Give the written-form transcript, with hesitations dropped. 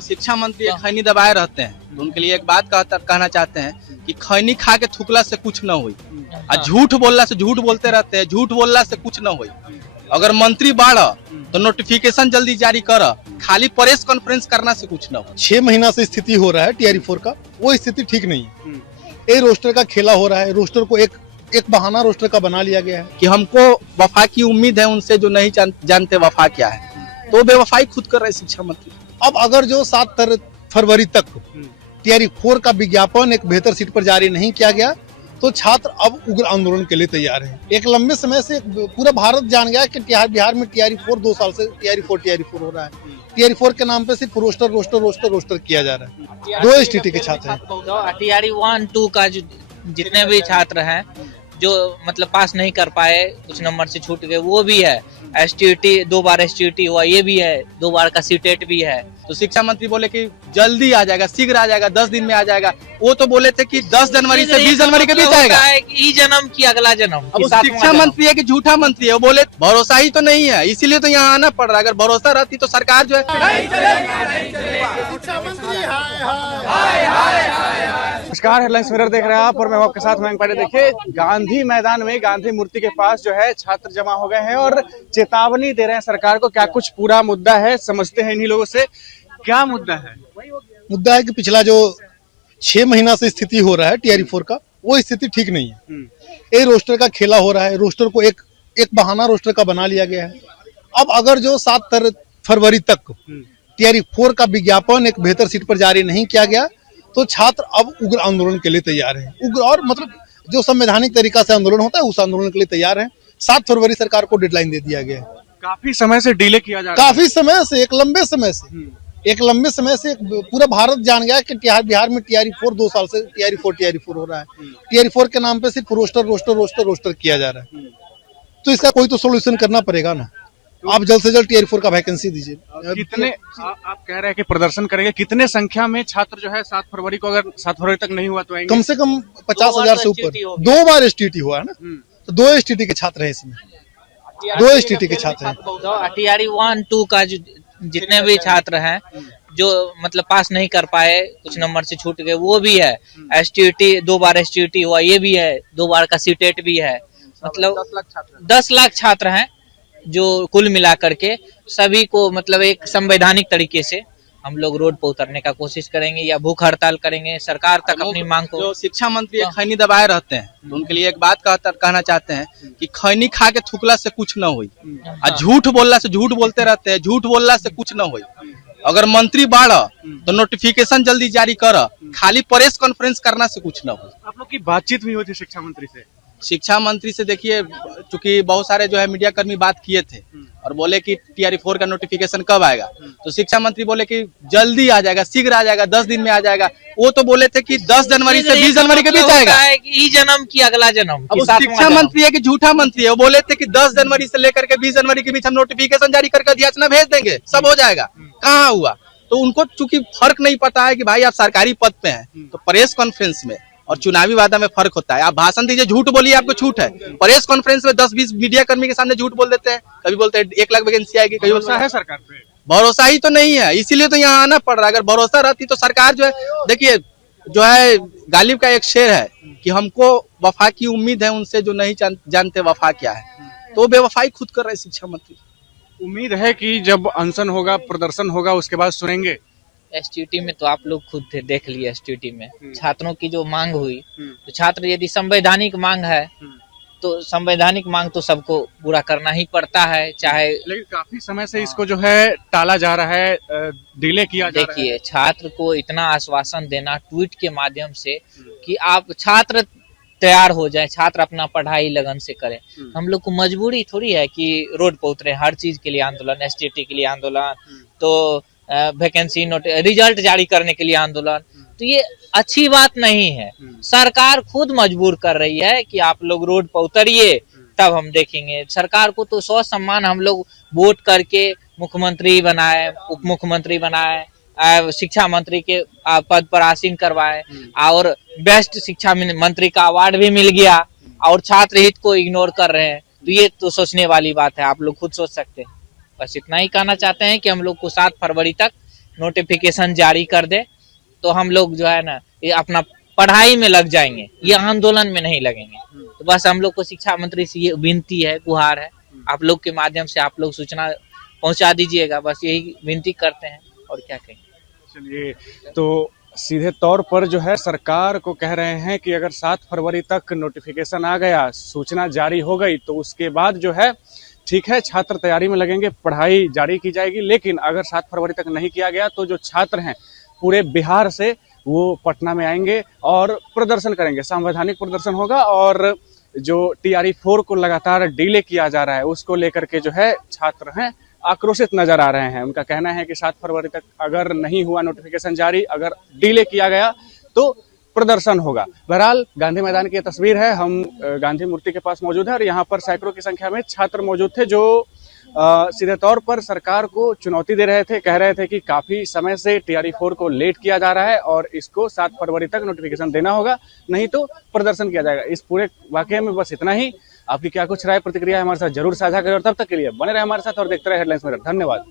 जो शिक्षा मंत्री खैनी दबाए रहते हैं तो उनके लिए एक बात कहना चाहते हैं कि खैनी खा के थुकला से कुछ न हुई और झूठ बोलला से झूठ बोलते रहते हैं, झूठ बोलला से कुछ न हुई। अगर मंत्री बाढ़ तो नोटिफिकेशन जल्दी जारी कर, खाली प्रेस कॉन्फ्रेंस करना से कुछ न हो। 6 महीना से स्थिति हो रहा है TRE4 का, वो स्थिति ठीक नहीं है। ये रोस्टर का खेला हो रहा है, रोस्टर को एक बहाना रोस्टर का बना लिया गया है कि हमको वफा की उम्मीद है उनसे जो नहीं जानते वफा क्या है, तो बेवफाई खुद कर रहे शिक्षा मंत्री। अब अगर जो 7 फरवरी तक TRE4 का विज्ञापन एक बेहतर सीट पर जारी नहीं किया गया तो छात्र अब उग्र आंदोलन के लिए तैयार हैं। एक लंबे समय से पूरा भारत जान गया कि बिहार में TRE4 2 साल से TRE4 हो रहा है। TRE4 के नाम पे सिर्फ रोस्टर किया जा रहा है। 2 STT के छात्र हैं। TRE1, 2 का जितने भी छात्र हैं जो मतलब पास नहीं कर पाए, कुछ नंबर से छूट गए, वो भी है। STT 2 बार STT हुआ, ये भी है, 2 बार का CTET भी है। तो शिक्षा मंत्री बोले कि जल्दी आ जाएगा, शीघ्र आ जाएगा, 10 दिन में आ जाएगा। वो तो बोले थे कि 10 जनवरी से 20 जनवरी के बीच आएगा। ई जन्म की अगला जन्म। अब शिक्षा मंत्री है कि झूठा मंत्री है, वो बोले भरोसा ही तो नहीं है, इसीलिए तो यहाँ आना पड़ रहा है। अगर भरोसा रहती तो सरकार जो है नमस्कार, हेडलाइंस मिरर देख रहे हैं आप और मैं आपके साथ मयंक पांडे। देखिए, गांधी मैदान में गांधी मूर्ति के पास जो है छात्र जमा हो गए हैं और चेतावनी दे रहे हैं सरकार को। क्या कुछ पूरा मुद्दा है, समझते हैं इन्हीं लोगों से। क्या मुद्दा है? मुद्दा है कि पिछला जो 6 महीना से स्थिति हो रहा है TRE4 का, वो स्थिति ठीक नहीं है। ये रोस्टर का खेला हो रहा है, रोस्टर को एक बहाना रोस्टर का बना लिया गया है। अब अगर जो 7 फरवरी तक TRE4 का विज्ञापन एक बेहतर सीट पर जारी नहीं किया गया तो छात्र अब उग्र आंदोलन के लिए तैयार हैं। उग्र और मतलब जो संवैधानिक तरीका से आंदोलन होता है उस आंदोलन के लिए तैयार हैं। 7 फरवरी सरकार को डेडलाइन दे दिया गया है। काफी समय से डिले किया जा रहा है। काफी समय से, एक लंबे समय से पूरा भारत जान गया कि बिहार में TRE4 2 साल से TRE4 हो रहा है। TRE4 के नाम पे सिर्फ रोस्टर किया जा रहा है। तो इसका कोई तो सोल्यूशन करना पड़ेगा ना। आप जल्द से जल्द TRE4 का वैकेंसी दीजिए। कितने आप कह रहे हैं कि प्रदर्शन करेंगे, कितने संख्या में छात्र जो है 7 फरवरी को, अगर 7 फरवरी तक नहीं हुआ तो आएंगे? कम से कम 50,000 से ऊपर। 2 बार STT हुआ है ना, तो 2 STT के छात्र हैं इसमें। 2 STT के छात्र हैं। TRE1, 2 का जितने भी छात्र हैं जो मतलब पास नहीं कर पाए, कुछ नंबर से छूट गए, वो भी है। STT 2 बार STT हुआ, ये भी है, 2 बार का CTET भी है। मतलब 10 लाख छात्र हैं जो कुल मिलाकर के सभी को मतलब एक संवैधानिक तरीके से हम लोग रोड पर उतरने का कोशिश करेंगे या भूख हड़ताल करेंगे, सरकार तक अपनी मांग को। जो शिक्षा मंत्री खैनी दबाए रहते हैं तो उनके लिए एक बात कहना चाहते हैं कि खैनी खा के थुकला से कुछ न हुई और झूठ बोलला से झूठ बोलते रहते हैं, झूठ बोलला से कुछ न हुई। अगर मंत्री बाढ़ तो नोटिफिकेशन जल्दी जारी कर, खाली प्रेस कॉन्फ्रेंस करना से कुछ न हो। आप लोग की बातचीत हुई होती शिक्षा मंत्री से? शिक्षा मंत्री से देखिए, चूंकि बहुत सारे जो है मीडिया कर्मी बात किए थे और बोले कि TRE4 का नोटिफिकेशन कब आएगा, तो शिक्षा मंत्री बोले कि जल्दी आ जाएगा, शीघ्र आ जाएगा, 10 दिन में आ जाएगा। वो तो बोले थे कि 10 जनवरी से 20 जनवरी के बीच आएगा। ई जन्म की अगला जन्म। अब शिक्षा मंत्री है कि झूठा मंत्री है, वो बोले थे कि 10 जनवरी से लेकर के 20 जनवरी के बीच हम नोटिफिकेशन जारी करके अधियाचना भेज देंगे, सब हो जाएगा। कहाँ हुआ? तो उनको चूंकि फर्क नहीं पता है कि भाई आप सरकारी पद पे हैं, तो प्रेस कॉन्फ्रेंस में और चुनावी वादा में फर्क होता है। आप भाषण दीजिए, झूठ बोलिए, आपको छूट है। प्रेस कॉन्फ्रेंस में 10-20 मीडिया कर्मी के सामने झूठ बोल देते हैं। कभी बोलते हैं 1 लाख वैकेंसी आएगी, कभी भरोसा है सरकार पे? भरोसा ही तो नहीं है, इसीलिए तो यहाँ आना पड़ रहा है। अगर भरोसा रहती तो सरकार जो है, देखिए जो है गालिब का एक शेर है कि हमको वफा की उम्मीद है उनसे जो नहीं जानते वफा क्या है, तो बेवफाई खुद कर रहे शिक्षा मंत्री। उम्मीद है कि जब अनशन होगा, प्रदर्शन होगा, उसके बाद सुनेंगे। STT में तो आप लोग खुद थे, देख लिए। STT में छात्रों की जो मांग हुई, तो छात्र यदि संवैधानिक मांग है तो संवैधानिक मांग तो सबको पूरा करना ही पड़ता है, चाहे। लेकिन काफी समय से इसको जो है टाला जा रहा है, डिले किया जा रहा है। देखिए, छात्र को इतना आश्वासन देना ट्वीट के माध्यम से कि आप छात्र तैयार हो जाए, छात्र अपना पढ़ाई लगन से करें। हम लोग को मजबूरी थोड़ी है कि रोड पर उतरे, हर चीज के लिए आंदोलन, STT के लिए आंदोलन, तो वैकेंसी रिजल्ट जारी करने के लिए आंदोलन, तो ये अच्छी बात नहीं है। सरकार खुद मजबूर कर रही है कि आप लोग रोड पर उतरिए, तब हम देखेंगे। सरकार को तो 100 सम्मान हम लोग वोट करके मुख्यमंत्री बनाए, उप मुख्यमंत्री बनाए, शिक्षा मंत्री के पद पर आसीन करवाए और बेस्ट शिक्षा मंत्री का अवार्ड भी मिल गया, और छात्र हित को इग्नोर कर रहे हैं। तो ये तो सोचने वाली बात है, आप लोग खुद सोच सकते हैं। बस इतना ही कहना चाहते हैं कि हम लोग को 7 फरवरी तक नोटिफिकेशन जारी कर दे तो हम लोग जो है ना ये अपना पढ़ाई में लग जाएंगे, ये आंदोलन में नहीं लगेंगे। तो बस हम लोग को शिक्षा मंत्री से ये विनती है, गुहार है, आप लोग के माध्यम से आप लोग सूचना पहुंचा दीजिएगा, बस यही विनती करते हैं और क्या कहेंगे। चलिए, तो सीधे तौर पर जो है सरकार को कह रहे हैं कि अगर 7 फरवरी तक नोटिफिकेशन आ गया, सूचना जारी हो गई, तो उसके बाद जो है ठीक है छात्र तैयारी में लगेंगे, पढ़ाई जारी की जाएगी। लेकिन अगर 7 फरवरी तक नहीं किया गया तो जो छात्र हैं पूरे बिहार से वो पटना में आएंगे और प्रदर्शन करेंगे, संवैधानिक प्रदर्शन होगा। और जो TRE 4 को लगातार डिले किया जा रहा है उसको लेकर के जो है छात्र हैं आक्रोशित नजर आ रहे हैं। उनका कहना है कि 7 फरवरी तक अगर नहीं हुआ नोटिफिकेशन जारी, अगर डिले किया गया तो प्रदर्शन होगा। बहरहाल गांधी मैदान की तस्वीर है, हम गांधी मूर्ति के पास मौजूद है और यहाँ पर सैकड़ों की संख्या में छात्र मौजूद थे जो सीधे तौर पर सरकार को चुनौती दे रहे थे, कह रहे थे कि काफी समय से TRE 4 को लेट किया जा रहा है और इसको 7 फरवरी तक नोटिफिकेशन देना होगा, नहीं तो प्रदर्शन किया जाएगा। इस पूरे वाकये में बस इतना ही। आपकी क्या कुछ राय प्रतिक्रिया है हमारे साथ जरूर साझा करें और तब तक के लिए बने रहे हमारे साथ और देखते रहे हेडलाइंस मिरर। धन्यवाद।